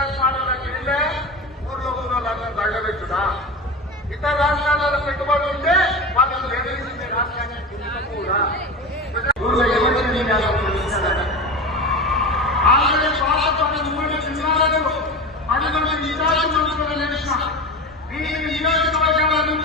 రాష్ట్రాలకు వెళ్ళే ఊర్లో ఊళ్ళందరూ తగలబెట్టుడా ఇతర రాష్ట్రాలలో పెట్టుబడి ఉంటే వాళ్ళు నిర్ణయించే రాష్ట్రానికి కూడా ఊళ్ళో ఎవరిని ఆల్రెడీ పాత ఉమ్మడి జిల్లాలకు 10 మంది ఇతర మంత్రులు ఈ నియోజకవర్గాలను